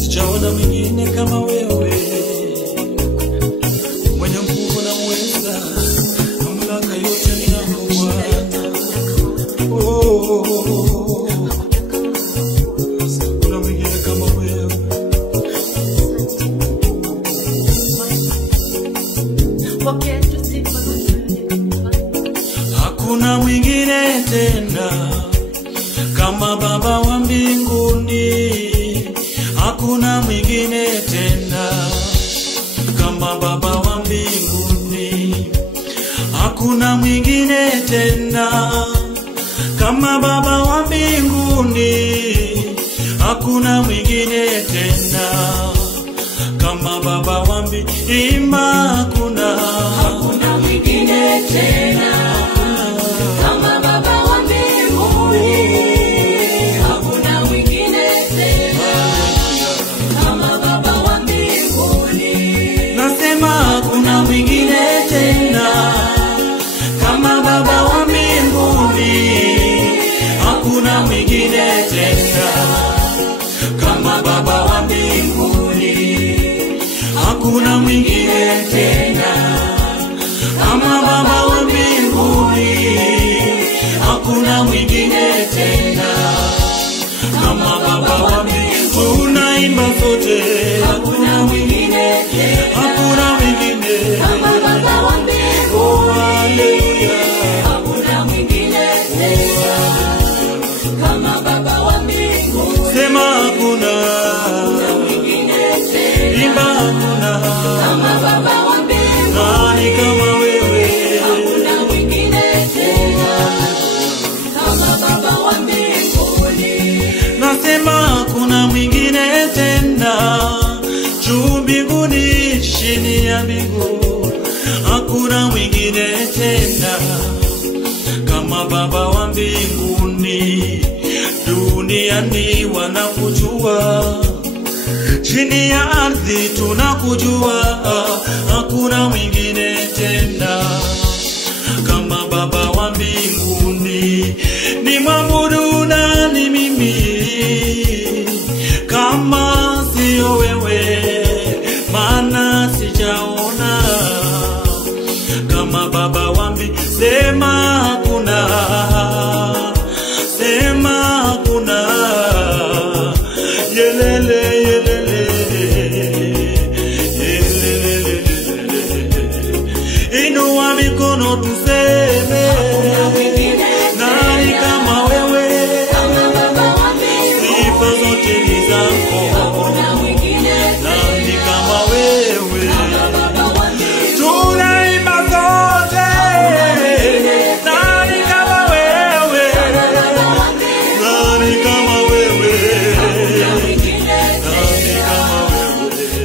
Sijaona mwingine kama wewe, mwenye nguvu na uweza, mamlaka yote ni yako Bwana. Hakuna mwingine kama wewe. Hakuna mwingine tena kama Baba wa mbinguni. Hakuna mwingine tena kama Baba wa mbinguni. Hakuna mwingine tena kama Baba wa mbinguni. Hakuna mwingine tena kama Baba wa mbinguni. Hakuna mwingine tena kama Baba wa mbinguni. Hakuna mwingine tena kama Baba wa mbinguni. Nasema hakuna mwingine tena kama Baba wa mbinguni. Hakuna mwingine tena kama Baba wa mbinguni. Hakuna mwingine tena kama Baba wa mbinguni. Hakuna mwingine tena kama Baba wa mbinguni. Tunaimba sote, Hakuna mwingine tena hakuna mwingine kama Baba wa mbinguni. Hakuna mwingine tena kama Baba wa mbinguni. Sema hakuna, Mwingine tena imba hakuna, kama Baba wa mbinguni. nani kama wewe. Hakuna mwingine tena kama Baba wa mbinguni. Nasema hakuna mwingine tena juu mbinguni, chini ya mbingu. Hakuna mwingine tena kama Baba wa mbinguni. Duniani wanakujua, chini ya ardhi tunakujua. Hakuna mwingine tena kama Baba wa mbinguni. Ni mwabudu nani mimi kama sio wewe? Maana sijaona kama Baba wa mbinguni. Sema hakuna, sema hakuna. Yelele yelele yelele. Inua mikono tuseme, nani kama wewe? Kama Baba wa mbinguni. Sifa zote ni zako, Hakuna mwingine nani kama wewe? kama Baba wa mbinguni. Tunaimba zote, nani kama wewe? Baba wa mbinguni. Nani kama wewe? Mwingine Nani kama wewe?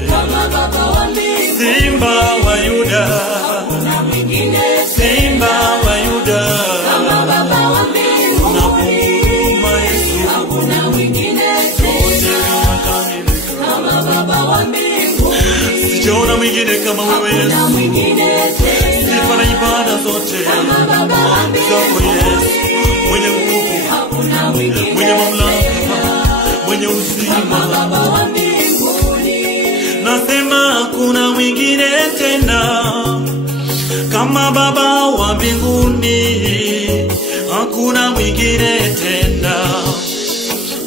kama Baba wa mbinguni. Simba wa Yuda, Hakuna mwingine Simba wa Yuda, kama Baba wa mbinguni. nakuuma Yesu, Hakuna mwingine tena kama Baba wa mbinguni. sijaona mwingine kama wewe Hakuna Yesu. mwingine tena Sifa na ibada zote kama Baba wa zako Yesu, mwenye nguvu, Hakuna mwingine mwenye mamlaka, tena mwenye kama uzima. Baba wa mbinguni. Nasema hakuna mwingine tena kama Baba wa mbinguni. Hakuna mwingine tena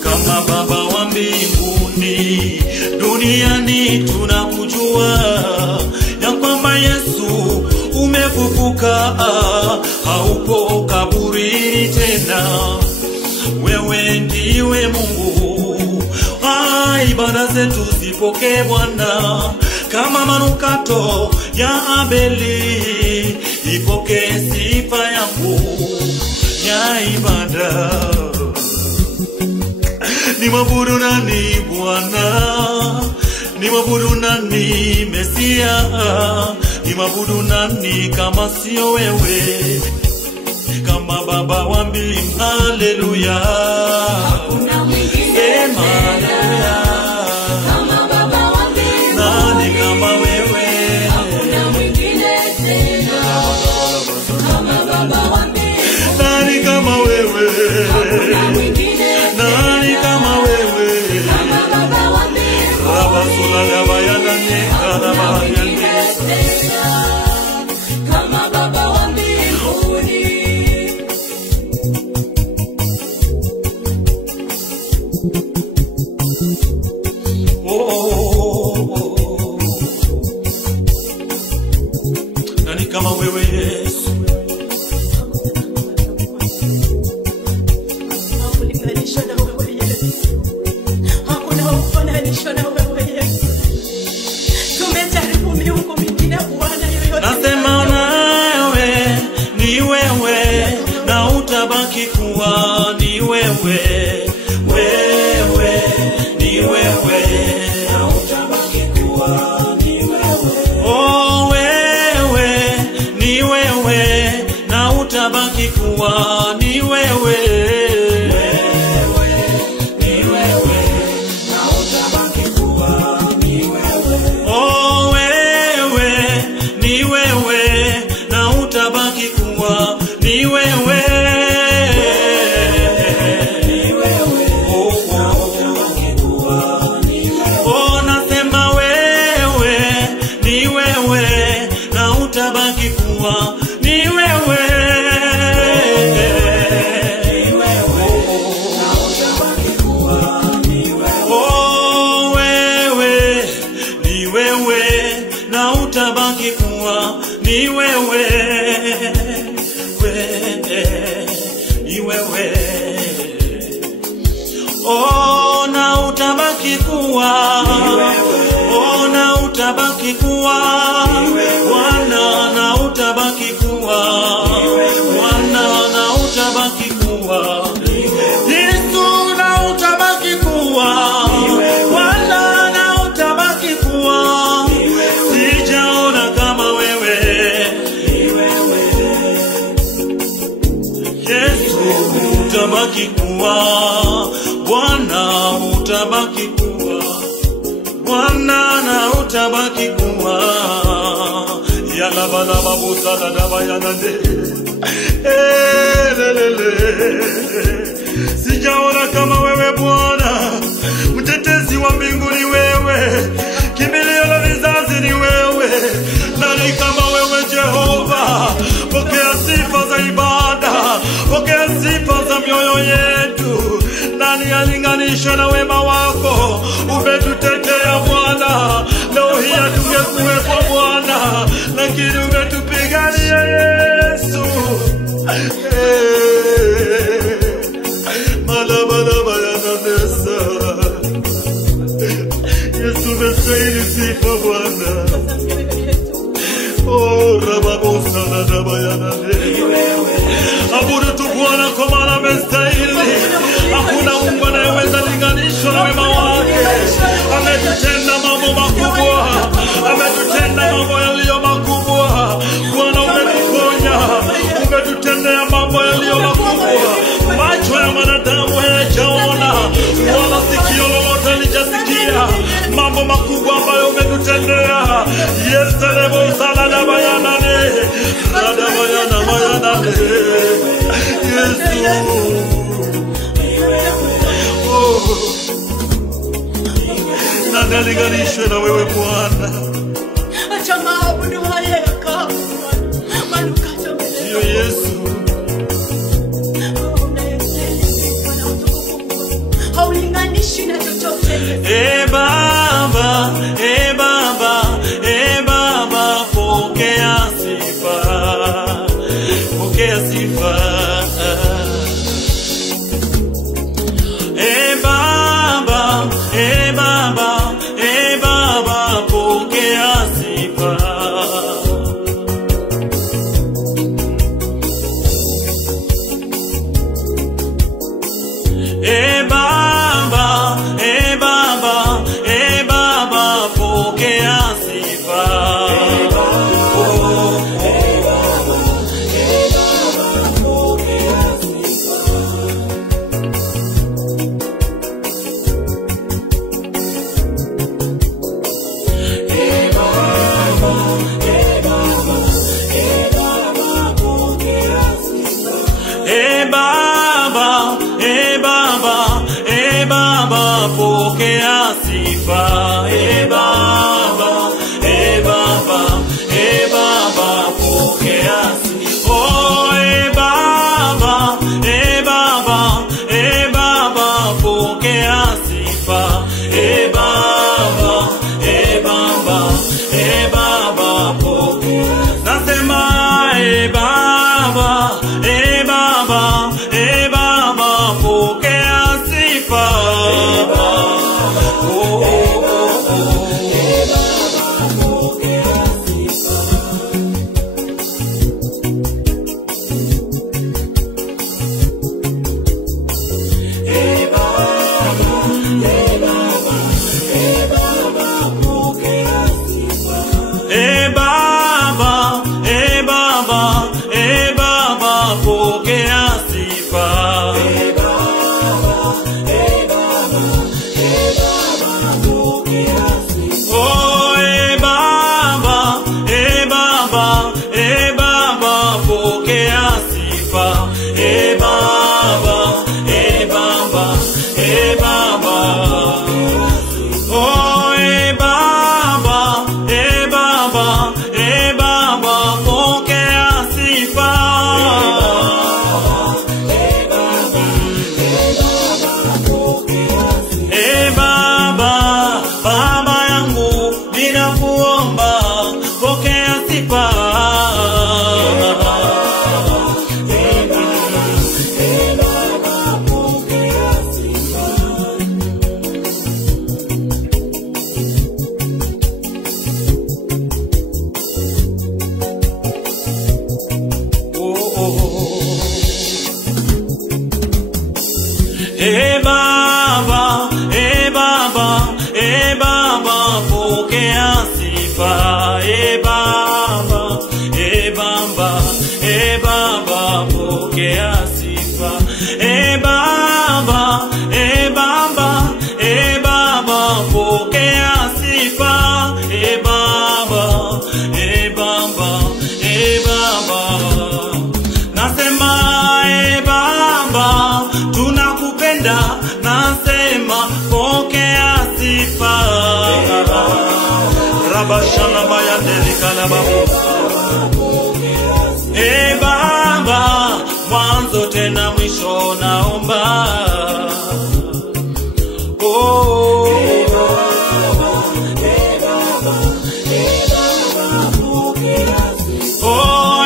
kama Baba wa mbinguni. Duniani tunakujua ya kwamba Yesu umefufuka, haupo kaburini tena. Wewe ndiwe Mungu. Ibada zetu zipokee Bwana kama manukato ya Abeli. Ipokee sifa yangu ya ibada. Ni mwabudu nani Bwana? Ni mwabudu nani Mesia? Ni mwabudu nani kama sio wewe? Kama Baba wa mbinguni. Haleluya. Hakuna mwingine Sema tena haleluya. kama Baba wa mbinguni. Nani kama wewe? Hakuna mwingine tena kama Baba wa mbinguni. Nani kama wewe? hakuna mwingine Nani kama wewe? kama Baba wa mbinguni. Rabasula dabayana Hakuna nekarabaya. mwingine tena kama Baba wa mbinguni. Nani kama wewe Yesu? Hakulinganishwa na wewe Yesu. Hakuna kufananishwa na wewe Yesu. Tumejaribu miungu mingine Bwana yoyote. Nasema nawe ni wewe na utabaki kuwa ni wewe. Wewe ni wewe na utabaki kuwa ni wewe. Oh, wewe ni wewe na utabaki kuwa ni wewe. Wewe ni wewe na utabaki kuwa ni wewe. Oh, wewe ni wewe na utabaki kuwa ni wewe. Oh, nasema wewe ni wewe na utabaki kuwa ni wewe. Oh, wewe ni wewe na utabaki kuwa ni wewe. Ni wewe. Oh, na utabaki kuwa oh, na utabaki kuwa Bwana, na utabaki kuwa Bwana, na utabaki kuwa Yesu, na utabaki kuwa Bwana, na utabaki kuwa. Sijaona kama wewe Yesu, utabaki kuwa Bwana, utabaki kuwa Bwana, na utabaki kuwa. Yala bala babusa da dabayana de. Lelele. Sijaona kama wewe Bwana, mtetezi wa mbinguni wewe, kimbilio la vizazi ni wewe. Nani kama wewe Jehova? Pokea sifa za ibada, pokea sifa za mioyo yetu. Nani alinganisha na wema wako? Umetutetea Bwana, leo hii hatungekuwepo Bwana, lakini umetupigania Yesu. Yesu umestahili sifa Bwana. Oh, rababosa na dabayana. Abudu tu Bwana kwa maana amestahili. Hakuna Mungu anayeweza linganishwa na wema wake. Ametutenda mambo makubwa, ametutenda mambo yaliyo makubwa. Bwana umetuponya, umetutendea mambo yaliyo makubwa. Macho ya mwanadamu hayajaona, wala sikio lolote halijasikia mambo makubwa ambayo umetutendea. Yesu lebo sana na bayana ne, rada bayana bayana ne. Yesu, oh, nani alinganishwe na wewe Bwana? Acha maabudu haya yakawa manukato mbele Ndiyo Yesu. haulinganishi na chochote. Baba, Baba, Baba, pokea sifa, pokea sifa. Baba, Baba, Baba, pokea Baba, Baba, Baba, pokea sifa. Baba, Baba, Baba, pokea sifa. Oh, Baba, Baba, Baba, pokea sifa. Baba, Baba, Baba, pokea. Nasema Baba, Baba, Baba, pokea sifa. Nasema pokea sifa. Rabashana maya delikana babusa. Baba, mwanzo tena mwisho naomba. Oh,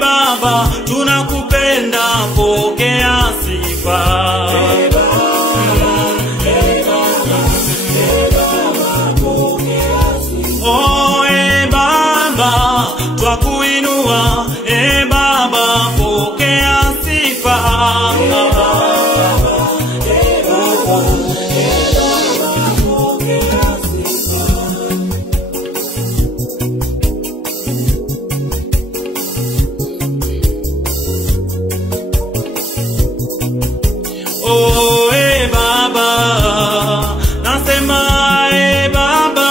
Baba, tunakupenda, pokea sifa. Oh, Baba, twakuinua. Baba, pokea sifa. Oh, Baba, nasema Baba.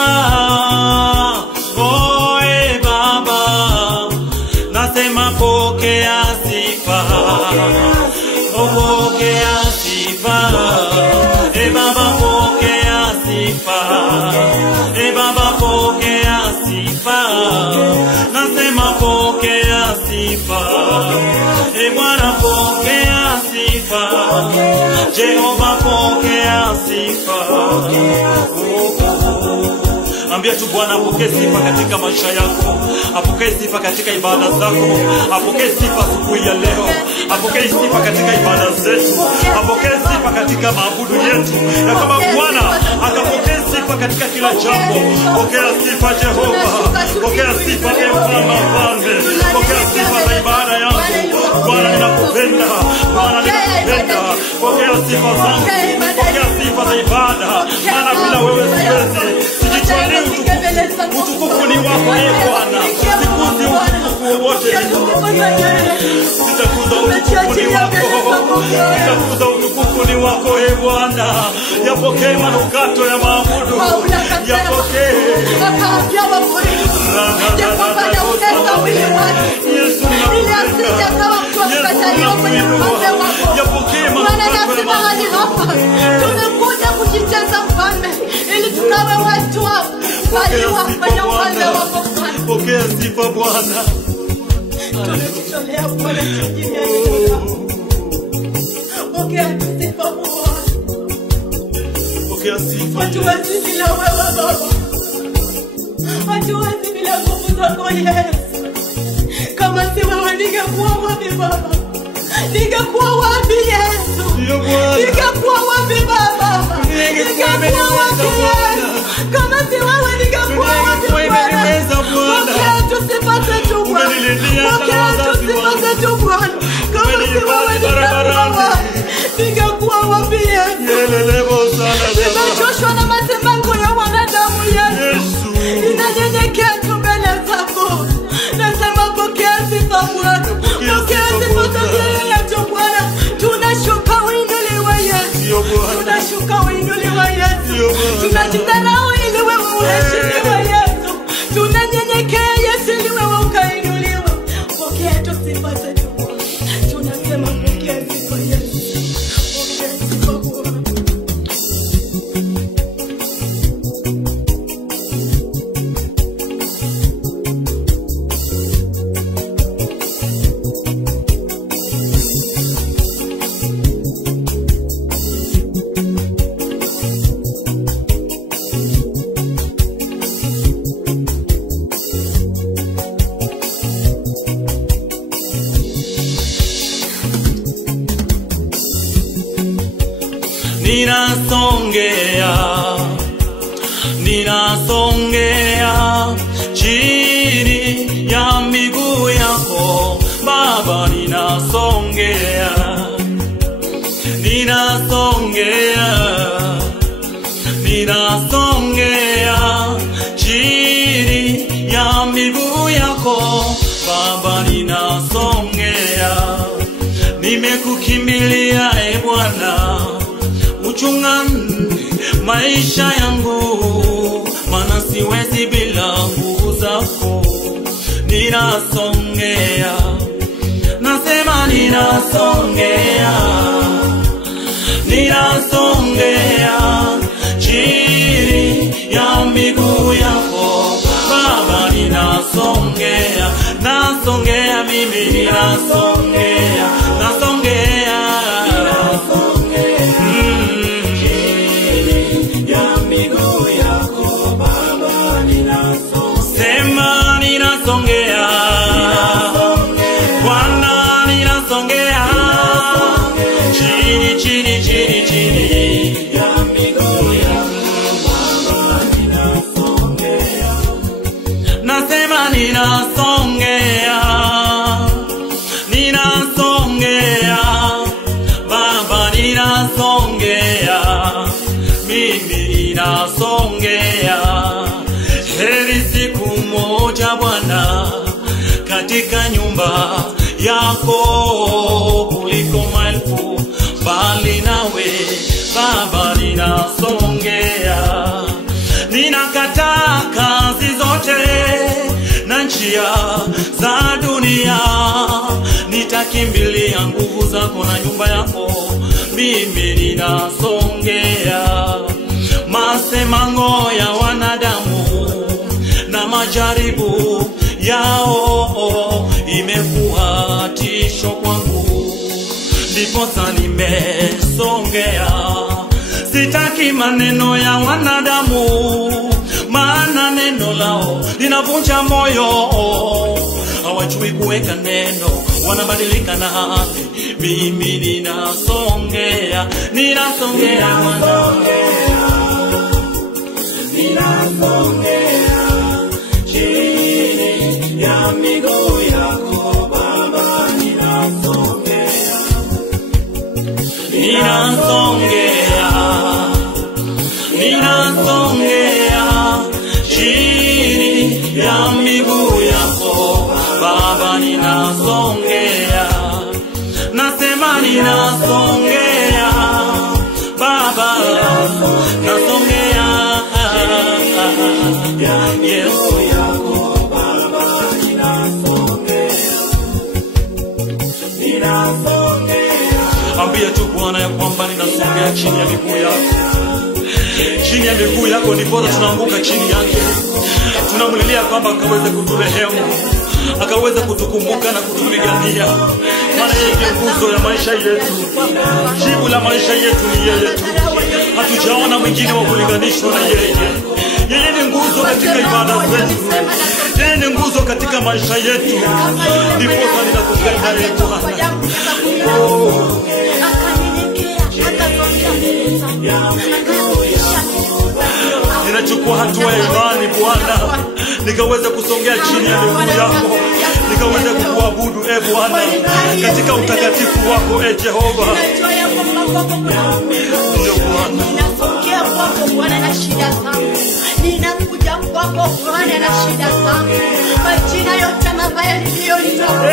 Oh, Baba, nasema pokea sifa. Oh, pokea sifa. Baba, pokea sifa. Baba, pokea sifa. Nasema pokea sifa. Bwana, pokea sifa. Jehova, pokea sifa. Ambia tu Bwana apokee sifa katika maisha yako. Apokee sifa katika ibada zako. Apokee sifa siku ya leo. Apokee sifa katika ibada zetu. Apokee sifa katika maabudu yetu. Na kama Bwana akapokea sifa katika kila jambo. Pokea sifa Jehova. Pokea sifa Mfalme. Pokea sifa za ibada yangu. Bwana ninakupenda. Bwana ninakupenda. Pokea sifa zangu. Pokea sifa za ibada. Maana bila wewe siwezi. Sijitwalie utukufu ni wako Bwana. Sikuzi utukufu wowote. Sitakuza utukufu ni wako. Sitakuza utukufu ni wako Bwana. Yapokee manukato ya maabudu. Yapokee. Yesu ninakupenda. kuzaliwa kwenye ufalme wako. Bwana nasi mahali hapa tumekuja kujijaza mfalme ili tukawe watu waliwa kwenye ufalme wako Bwana. Pokea sifa Bwana. Tunajitolea Bwana chini ya jina. Pokea sifa Bwana. Pokea sifa. Hatuwezi bila wewe Baba. Hatuwezi bila nguvu zako Yesu. Kama si wewe ningekuwa wapi Baba? Ningekuwa wapi Yesu? Ningekuwa wapi Baba? Ningekuwa wapi Yesu? Kama si wewe ningekuwa wapi Bwana? Pokea tusipate tu Bwana. Pokea tusipate tu Bwana. Kama si wewe ningekuwa wapi? Ningekuwa wapi Yesu? Nimechoshwa na masimango ya wanadamu Yesu. Ninanyenyekea tu mbele zako. Nasema pokea sifa Bwana. Pokea sifa zetu Bwana. Tunashuka uinuliwe Yesu. Tunashuka uinuliwe Yesu. Tunajidharau ili wewe uheshimiwe Yesu. Tunanyenyekea Yesu ili wewe ukainuliwe. Pokea tu sifa zetu Bwana. Tunasema pokea sifa Yesu. Pokea sifa Bwana. Ninasongea chini ya miguu yako Baba, ninasongea chini ya miguu yako Baba, ninasongea. Nimekukimbilia Bwana, uchungani maisha yangu, maana siwezi bila nguvu zako. Ninasongea, nasema ninasongea chini ya miguu yako Baba, ninasongea mimi, ninasongea sema ninasongea Bwana, ninasongea chini ya miguu yako Baba, ninasongea. Nasema ninasongea Baba, ninasongea mimi, ninasongea. Heri siku moja Bwana katika nyumba yako kuliko maelfu mbali nawe Baba, ninasongea. Ninakataa kazi zote na njia za dunia, nitakimbilia nguvu zako na nyumba yako. Mimi ninasongea. Masemango ya wanadamu na majaribu yao imekuwa tisho kwangu, ndiposa nimesongea. Sitaki maneno ya wanadamu, maana neno lao linavunja moyo. Hawajui kuweka neno, wanabadilika na hali. Mimi ninasongea chini ya miguu yako Baba, ninasongea chini ya miguu yako Baba, ninasongea. Nasema ninasongea Baba, nasongea Yesu yako Baba, ninasongea Ambia tu Bwana ya kwamba ninasongea chini ya miguu yako. Chini ya miguu yako ni bora tunaanguka chini yake. Tunamlilia kwamba akaweze kuturehemu, akaweze kutukumbuka na kutupigania. Maana yeye ndiye nguzo ya maisha yetu. Jibu la maisha yetu ni yeye tu. Hatujaona mwingine wa kulinganishwa na yeye. Yeye ni nguzo katika ibada zetu. Yeye ni nguzo katika maisha yetu. Ndiposa ninakupenda yeye Bwana. Ninachukua hatua ya imani Bwana, nikaweza kusongea chini ya miguu yako, nikaweza kukuabudu Bwana katika utakatifu wako Jehova. Ndio Bwana. Ninasongea kwako Bwana na shida zangu. Ninakuja kwako Bwana na shida zangu. Majina yote mabaya niliyoitoa,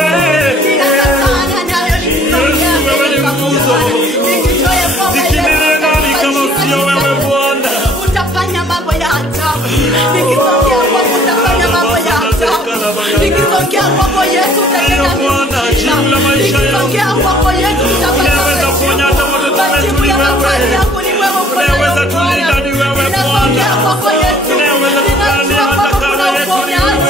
ninakatana nayo nikisongea mbele zako Bwana. Nikitoa kwako Nani kama sio wewe Bwana? Utafanya mambo ya ajabu. Nikisongea kwako utafanya mambo ya ajabu. Nikisongea kwako Yesu utatenda miujiza. Nikisongea kwako Yesu utafanya majibu ya maswali yangu ni wewe Bwana. Unaweza tulinda ni wewe Bwana. Unaweza tulinda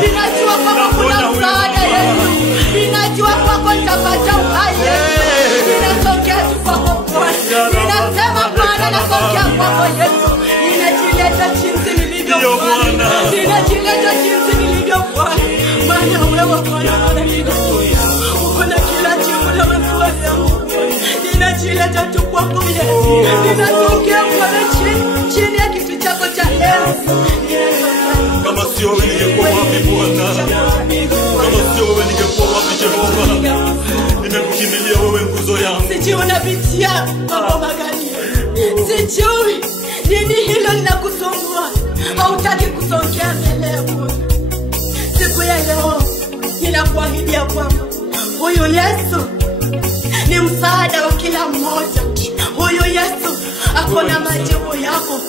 ninajua kwako kuna msaada Yesu. Ninajua kwako nitapata uhai Yesu. Ninasongea tu kwako Bwana. Ninasema Bwana nasongea kwako Yesu. Ninajileta jinsi nilivyo Bwana. Ninajileta jinsi nilivyo Bwana. Maana wewe Bwana uko na kila jibu la maswali yangu. Ninajileta tu kwako Yesu. Ninasongea Bwana chini ya kitu chako cha Yesu. Kama sio wewe ningekuwa wapi Bwana? Kama sio wewe ningekuwa wapi Jehova? Nimekukimbilia wewe nguzo yangu. Sijui unapitia mambo magani. Sijui nini hilo linakusumbua. Hautaki kusongea mbele Bwana. Siku ya leo ninakuahidia kwamba huyu Yesu ni msaada wa kila mmoja. Huyu Yesu ako na majibu yako.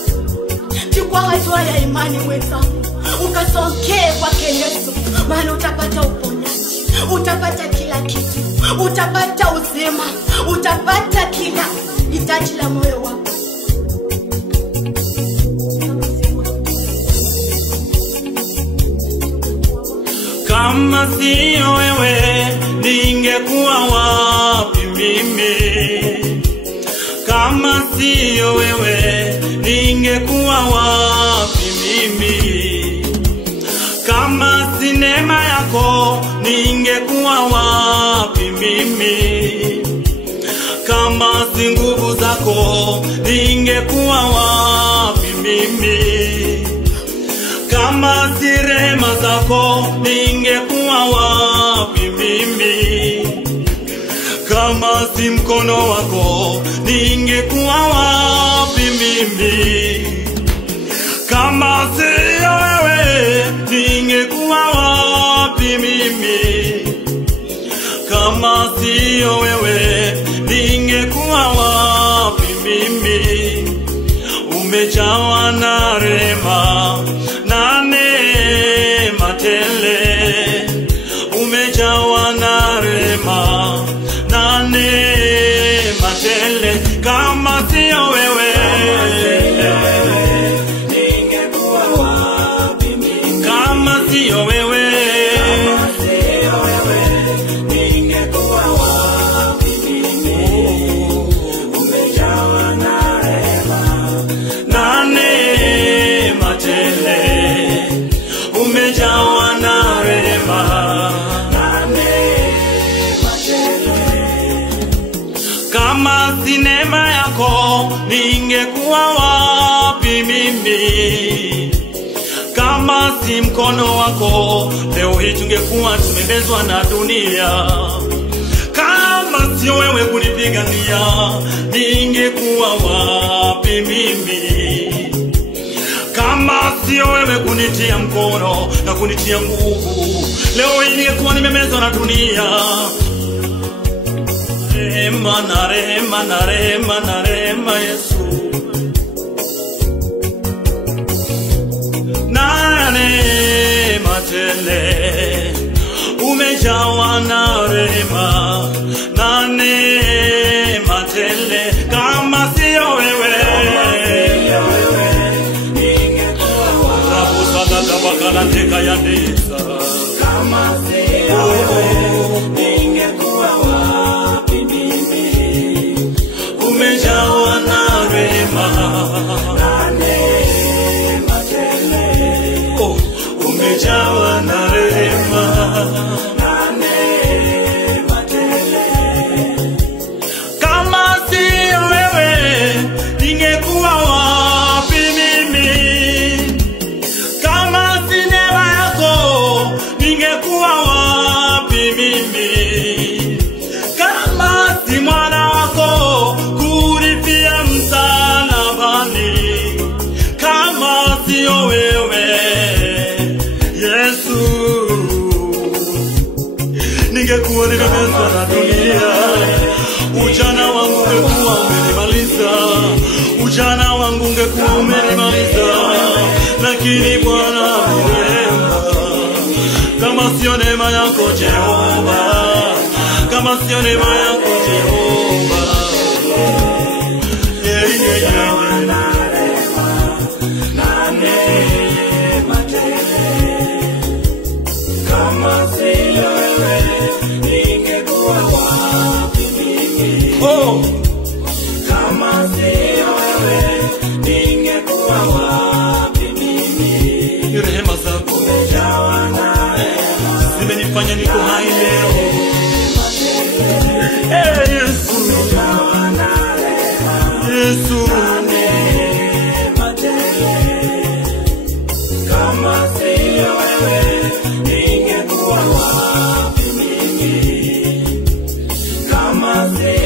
Chukua hatua ya imani mwenzangu, ukasongee kwake Yesu, maana utapata uponyaji, utapata kila kitu, utapata uzima, utapata kila hitaji la moyo wako. Kama sio wewe ningekuwa wapi mimi? Kama sio wewe ningekuwa wapi mimi? Kama si neema yako ningekuwa wapi mimi? Kama si nguvu zako ningekuwa wapi mimi? Kama si rehema zako ningekuwa wapi mimi? Kama si mkono wako ningekuwa wapi mimi? Kama si wewe ningekuwa wapi mimi? Kama si wewe ningekuwa wapi mimi? Umejawa na rehema na neema tele, umejawa na rehema na neema tele. Kama sio wewe ningekuwa wapi mimi? Kama sio wewe ningekuwa wapi mimi? Umejawa na rehema na neema tele, umejawa na rehema na neema tele. Kama si neema yako ningekuwa wapi mimi? Kama si mkono wako leo hii tungekuwa tumebezwa na dunia. Kama sio wewe kunipigania ningekuwa wapi mimi? Kama sio wewe kunitia mkono na kunitia nguvu leo hii ningekuwa nimemezwa na dunia. Rehema na rehema na rehema na rehema Yesu, na neema tele, umejawa na rehema neema tele. Kama sio wewe ningekuwa wapi? Rabu sadaka bakala teka ya nisa. Kama sio wewe ningekuwa wapi mimi? Umejawa na rehema Na neema tele. oh, umejawa na rehema Na neema tele. Kama sio wewe ningekuwa wapi mimi? Kama si neema yako ningekuwa wapi mimi? Kama si mwana wako kulipia msalabani, kama sio wewe Yesu, ningekuwa nimemezwa na dunia. Ujana wangu ungekuwa umenimaliza, ujana wangu ungekuwa umenimaliza. Lakini Bwana neema, kama sio neema yako Jehova, kama sio neema yako Jehova, yeah, yeah, yeah. Na neema tele. Kama sio wewe ningekuwa wapi mimi? Oh, Kama sio wewe ningekuwa wapi mimi? ni rehema zako Umejawa na rehema zimenifanya niko hai leo. Yesu, Umejawa na rehema Yesu, neema tele. Kama sio wewe ningekuwa wapi mimi? Kama sio